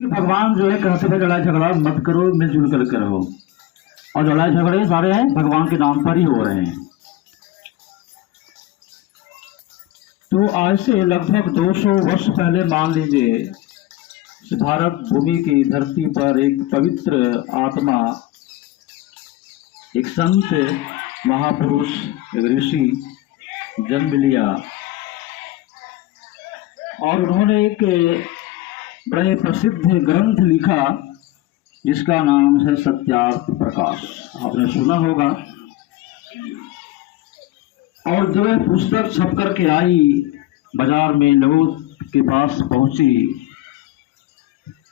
कि भगवान जो है कहते थे लड़ाई झगड़ा मत करो, मिलजुल कर करो। और लड़ाई झगड़े सारे हैं भगवान के नाम पर ही हो रहे हैं। तो आज से लगभग 200 वर्ष पहले मान लीजिए भारत भूमि की धरती पर एक पवित्र आत्मा, एक संत, महापुरुष, एक ऋषि जन्म लिया और उन्होंने एक बड़े प्रसिद्ध ग्रंथ लिखा जिसका नाम है सत्यार्थ प्रकाश। आपने सुना होगा। और जब यह पुस्तक छप करके आई, बाजार में लोगों के पास पहुंची,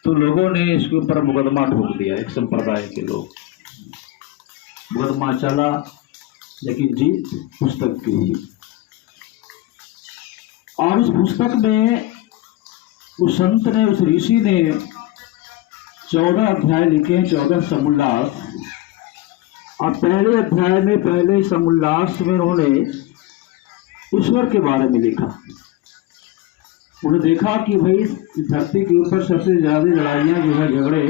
तो लोगों ने इसके ऊपर मुकदमा ठोक दिया। एक संप्रदाय के लोग, मुकदमा चला लेकिन जीत पुस्तक की हुई। और उस पुस्तक में उस संत ने, उस ऋषि ने 14 अध्याय लिखे, 14 समुल्लास। और पहले अध्याय में, पहले समुल्लास में उन्होंने ईश्वर के बारे में लिखा। उन्होंने देखा कि भाई धरती के ऊपर सबसे ज्यादा लड़ाइयाँ जो है, झगड़े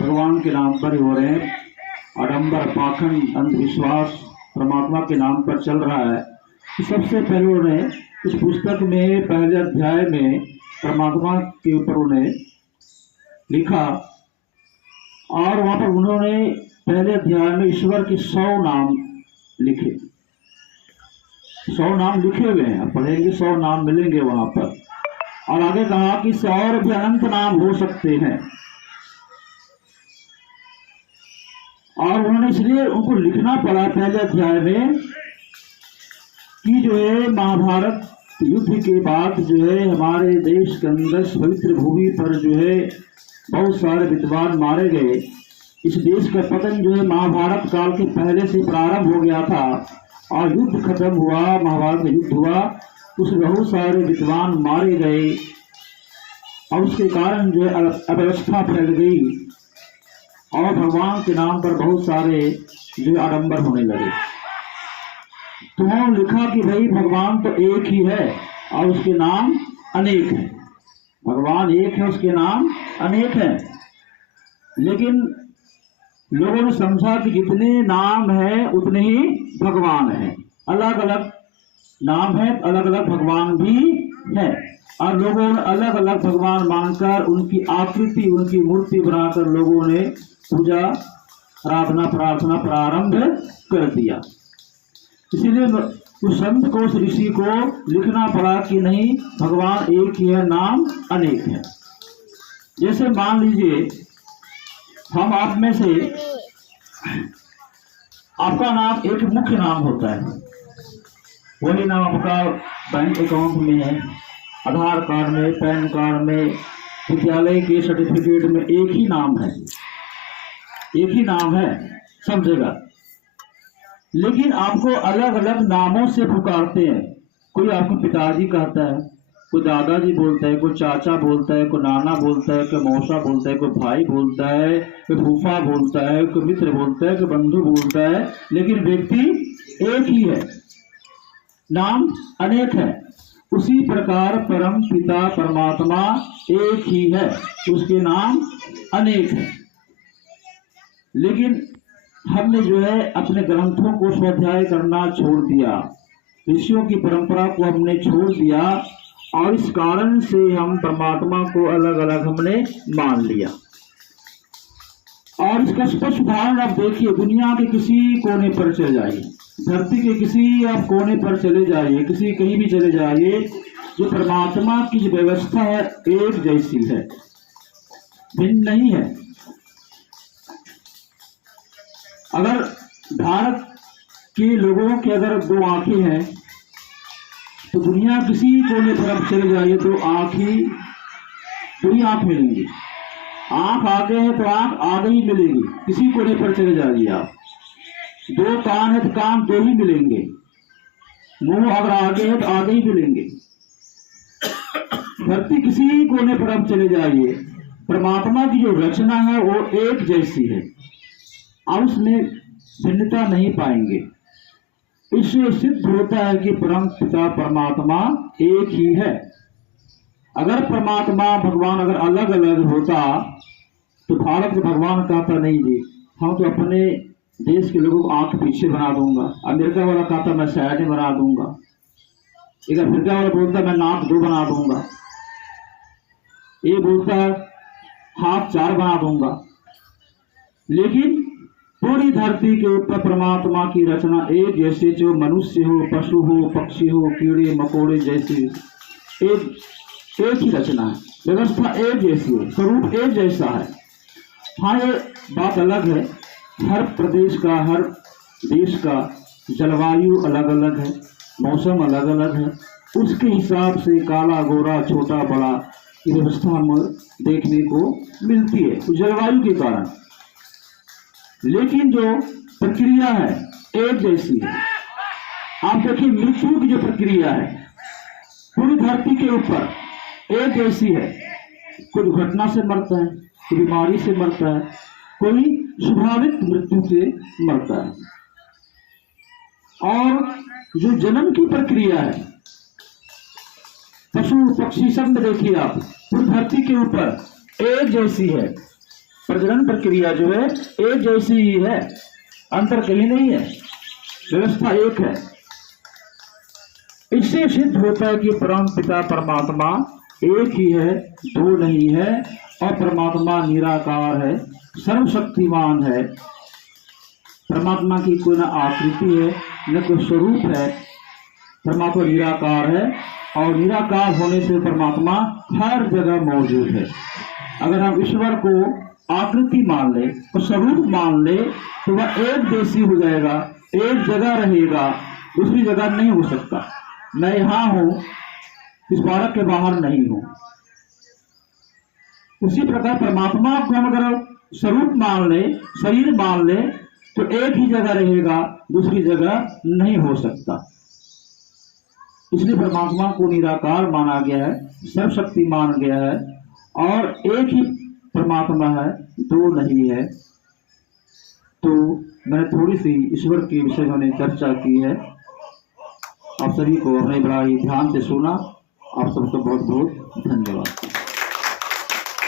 भगवान के नाम पर ही हो रहे हैं। आडंबर, पाखंड, अंधविश्वास परमात्मा के नाम पर चल रहा है। तो सबसे पहले उन्होंने इस पुस्तक में पहले अध्याय में परमात्मा के ऊपर उन्हें लिखा। और वहां पर उन्होंने पहले अध्याय में ईश्वर के 100 नाम लिखे। 100 नाम लिखे हुए हैं, आप पढ़ेंगे 100 नाम मिलेंगे वहां पर। और आगे कहा कि 100 और भी अनंत नाम हो सकते हैं। और उन्होंने इसलिए उनको लिखना पड़ा पहले अध्याय में कि जो है महाभारत युद्ध के बाद जो है हमारे देश के अंदर पवित्र भूमि पर जो है बहुत सारे विद्वान मारे गए। इस देश का पतन जो है महाभारत काल के पहले से प्रारंभ हो गया था और युद्ध खत्म हुआ, महाभारत में युद्ध हुआ, उस बहुत सारे विद्वान मारे गए और उसके कारण जो है अव्यवस्था फैल गई और भगवान के नाम पर बहुत सारे जो है आडंबर होने लगे। तो उन्होंने लिखा कि भाई भगवान तो एक ही है और उसके नाम अनेक हैं। भगवान एक है, उसके नाम अनेक हैं। लेकिन लोगों ने समझा कि जितने नाम हैं उतने ही भगवान हैं। अलग अलग नाम है, अलग अलग भगवान भी है। और लोगों ने अलग अलग भगवान मानकर उनकी आकृति, उनकी मूर्ति बनाकर लोगों ने पूजा, आराधना, प्रार्थना प्रारंभ कर दिया। इसीलिए उस संत को, उस ऋषि को लिखना पड़ा कि नहीं, भगवान एक ही है, नाम अनेक है। जैसे मान लीजिए हम आप में से, आपका नाम एक मुख्य नाम होता है, वही नाम आपका बैंक अकाउंट में है, आधार कार्ड में, पैन कार्ड में, विद्यालय के सर्टिफिकेट में एक ही नाम है, एक ही नाम है सब जगह। लेकिन आपको अलग अलग नामों से पुकारते हैं। कोई आपको पिताजी कहता है, कोई दादाजी बोलता है, कोई चाचा बोलता है, कोई नाना बोलता है, कोई मौसा बोलता है, कोई भाई बोलता है, कोई फूफा बोलता है, कोई मित्र बोलता है, कोई बंधु बोलता है। लेकिन व्यक्ति एक ही है, नाम अनेक है। उसी प्रकार परम पिता परमात्मा एक ही है, उसके नाम अनेक है। लेकिन हमने जो है अपने ग्रंथों को स्वाध्याय करना छोड़ दिया, ऋषियों की परंपरा को हमने छोड़ दिया और इस कारण से हम परमात्मा को अलग अलग हमने मान लिया। और इसका स्पष्ट उदाहरण आप देखिए, दुनिया के किसी कोने पर चले जाइए, धरती के किसी आप कोने पर चले जाइए, किसी कहीं भी चले जाइए, जो परमात्मा की जो व्यवस्था है एक जैसी है, भिन्न नहीं है। अगर भारत के लोगों के अगर 2 आंखें हैं तो दुनिया किसी कोने पर आप चले जाइए तो आंख ही, 2 ही आंख मिलेंगी। आंख आगे है तो आंख आगे ही मिलेगी, किसी कोने पर चले जाइए आप। 2 कान है तो कान 2 ही मिलेंगे, मुंह अगर आगे है तो आगे ही मिलेंगे। धरती किसी कोने पर आप चले जाइए, परमात्मा की जो रचना है वो एक जैसी है और उसमें भिन्नता नहीं पाएंगे। इससे सिद्ध होता है कि परम पिता परमात्मा एक ही है। अगर परमात्मा भगवान अगर अलग अलग होता तो भारत के भगवान कहता नहीं जी हम तो अपने देश के लोगों को आंख पीछे बना दूंगा, अमेरिका वाला कहता मैं साइड में बना दूंगा, एक अफ्रीका वाला बोलता मैं नाक 2 बना दूंगा, ये बोलता हाथ 4 बना दूंगा। लेकिन पूरी धरती के ऊपर परमात्मा की रचना एक जैसे, जो मनुष्य हो, पशु हो, पक्षी हो, कीड़े मकोड़े जैसे एक ही रचना है, व्यवस्था एक जैसी है, स्वरूप एक जैसा है। हाँ ये बात अलग है, हर प्रदेश का हर देश का जलवायु अलग अलग है, मौसम अलग अलग है, उसके हिसाब से काला गोरा छोटा बड़ा की व्यवस्था हम देखने को मिलती है उस जलवायु के कारण। लेकिन जो प्रक्रिया है एक जैसी है। आप देखिए मृत्यु की जो प्रक्रिया है पूरी धरती के ऊपर एक जैसी है, कोई घटना से मरता है, कोई बीमारी से मरता है, कोई स्वाभाविक मृत्यु से मरता है। और जो जन्म की प्रक्रिया है पशु पक्षी सब में देखिए आप पूरी धरती के ऊपर एक जैसी है, प्रजनन प्रक्रिया जो है एक जैसी ही है, अंतर कहीं नहीं है, व्यवस्था एक है। इससे सिद्ध होता है कि परम पिता परमात्मा एक ही है, 2 नहीं है, और परमात्मा निराकार है, सर्वशक्तिमान है। परमात्मा की कोई न आकृति है न कोई स्वरूप है, परमात्मा निराकार है, और निराकार होने से परमात्मा हर जगह मौजूद है। अगर हम ईश्वर को आकृति मान ले और स्वरूप मान ले तो वह एक जैसी हो जाएगा, एक जगह रहेगा, दूसरी जगह नहीं हो सकता। मैं यहाँ हूँ, इस भारत के बाहर नहीं हूँ। उसी प्रकार परमात्मा को हम अगर स्वरूप मान ले, शरीर मान ले तो एक ही जगह रहेगा, दूसरी जगह नहीं हो सकता। इसलिए परमात्मा को निराकार माना गया है, सर्वशक्ति मान गया है, और एक ही परमात्मा है, 2 नहीं है। तो मैंने थोड़ी सी ईश्वर के विषय में चर्चा की है, आप सभी को हमने बड़ा ही ध्यान से सुना। आप सबको बहुत बहुत धन्यवाद।